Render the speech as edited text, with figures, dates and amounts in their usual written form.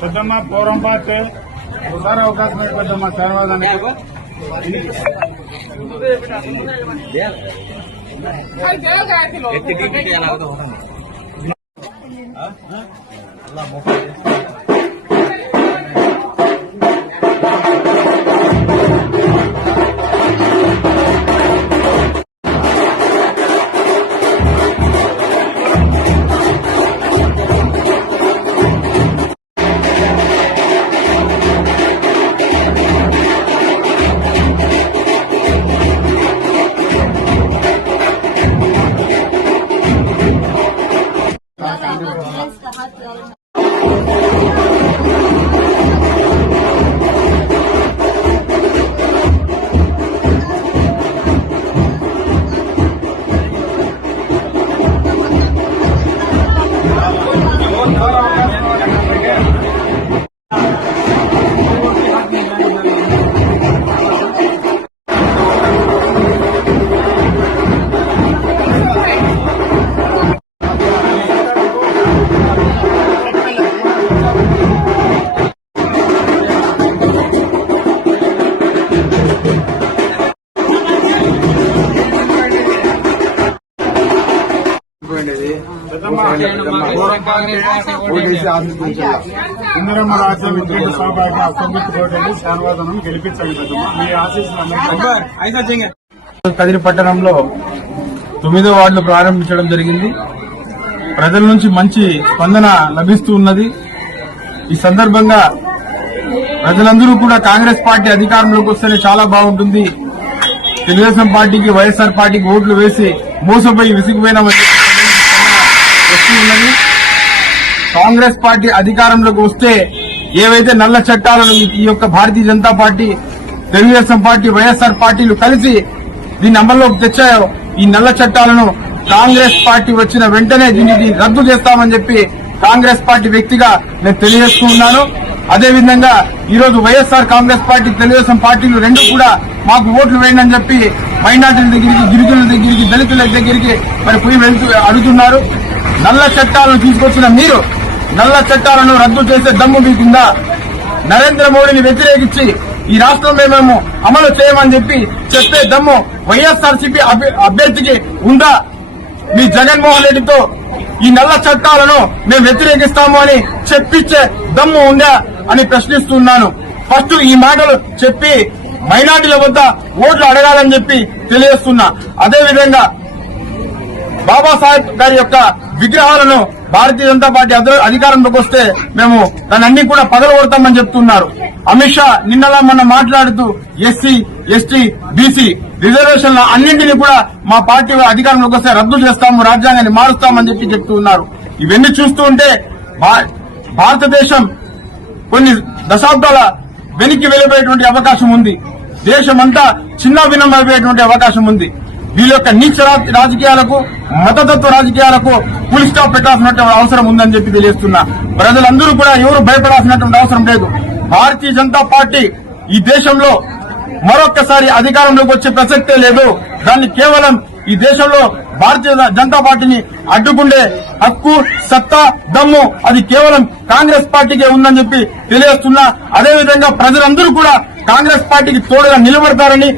పెద్దమ్మ పూర్వం పార్టీ ఒకసారి అవకాశం పెద్దమ్మ ధన్యవాదాలు. ఇందిరమ్మ రాజ్యం విద్యుత్ సౌభాగ్య అసెంబ్లీ కోటని శాన్వాదనం గెలిపించండి. మీ ఆశీస్సులు. కదిరి పట్టణంలో 9వ వార్డును ప్రారంభించడం జరిగింది. ప్రజల నుంచి మంచి స్పందన లభిస్తూ ఉన్నది. ఈ సందర్భంగా ప్రజలందరూ కూడా కాంగ్రెస్ పార్టీ అధికారంలోకి వస్తేనే చాలా బాగుంటుంది, తెలుగుదేశం పార్టీకి వైఎస్ఆర్ పార్టీకి ఓట్లు వేసి మోసపోయి విసిగిపోయిన వస్తూ ఉన్నది. కాంగ్రెస్ పార్టీ అధికారంలోకి వస్తే ఏవైతే నల్ల చట్టాలను ఈ యొక్క భారతీయ జనతా పార్టీ, తెలుగుదేశం పార్టీ, వైఎస్ఆర్ పార్టీలు కలిసి దీన్ని అమల్లోకి తెచ్చాయో ఈ నల్ల చట్టాలను కాంగ్రెస్ పార్టీ వచ్చిన వెంటనే దీన్ని రద్దు చేస్తామని చెప్పి కాంగ్రెస్ పార్టీ వ్యక్తిగా నేను తెలియజేస్తూ ఉన్నాను. అదేవిధంగా ఈరోజు వైఎస్ఆర్ కాంగ్రెస్ పార్టీ, తెలుగుదేశం పార్టీలు రెండు కూడా మాకు ఓట్లు వేయండి అని చెప్పి మైనార్టీల దగ్గరికి, గిరిజనుల దగ్గరికి, దళితుల దగ్గరికి మరి పోయి అడుగుతున్నారు. నల్ల చట్టాలను తీసుకొచ్చిన మీరు నల్ల చట్టాలను రద్దు చేసే దమ్ము మీకుందా? నరేంద్ర మోడీని వ్యతిరేకించి ఈ రాష్ట్రంలో మేము అమలు చేయమని చెప్పే దమ్ము వైఎస్ఆర్సీపీ అభ్యర్థికి ఉందా? మీ జగన్మోహన్ రెడ్డితో ఈ నల్ల చట్టాలను మేము వ్యతిరేకిస్తాము అని చెప్పించే దమ్ము ఉందా అని ప్రశ్నిస్తున్నాను. ఫస్ట్ ఈ మాటలు చెప్పి మైనార్టీల వద్ద ఓట్లు అడగాలని చెప్పి తెలియజేస్తున్నా. అదేవిధంగా బాబాసాహెబ్ గారి యొక్క విగ్రహాలను భారతీయ జనతా పార్టీ అధికారంలోకి వస్తే మేము దాన్ని కూడా పగలగొడతామని చెప్తున్నారు. అమిత్ షా నిన్నలా మొన్న మాట్లాడుతూ ఎస్సీ, ఎస్టీ, బీసీ రిజర్వేషన్ల అన్నింటినీ కూడా మా పార్టీ అధికారంలోకి వస్తే రద్దు చేస్తాము, రాజ్యాంగాన్ని మారుస్తామని చెప్తూ ఉన్నారు. ఇవన్నీ చూస్తూ ఉంటే భారతదేశం కొన్ని దశాబ్దాల వెనక్కి వెళ్లిపోయేటువంటి అవకాశం ఉంది. దేశమంతా చిన్న భిన్నమైపోయేటువంటి అవకాశం ఉంది. వీళ్ళ యొక్క నీచ రాజకీయాలకు, మతతత్వ రాజకీయాలకు ఫుల్ స్టాప్ పెట్టాల్సినటువంటి అవసరం ఉందని చెప్పి తెలియజేస్తున్నా. ప్రజలందరూ కూడా ఎవరు భయపడాల్సినటువంటి అవసరం లేదు. భారతీయ జనతా పార్టీ ఈ దేశంలో మరొక్కసారి అధికారంలోకి వచ్చే ప్రసక్తే లేదు. దాన్ని కేవలం ఈ దేశంలో భారతీయ జనతా పార్టీని అడ్డుకుండే హక్కు, సత్తా, దమ్ము అది కేవలం కాంగ్రెస్ పార్టీకే ఉందని చెప్పి తెలియజేస్తున్నా. అదేవిధంగా ప్రజలందరూ కూడా కాంగ్రెస్ పార్టీకి తోడుగా నిలబడతారని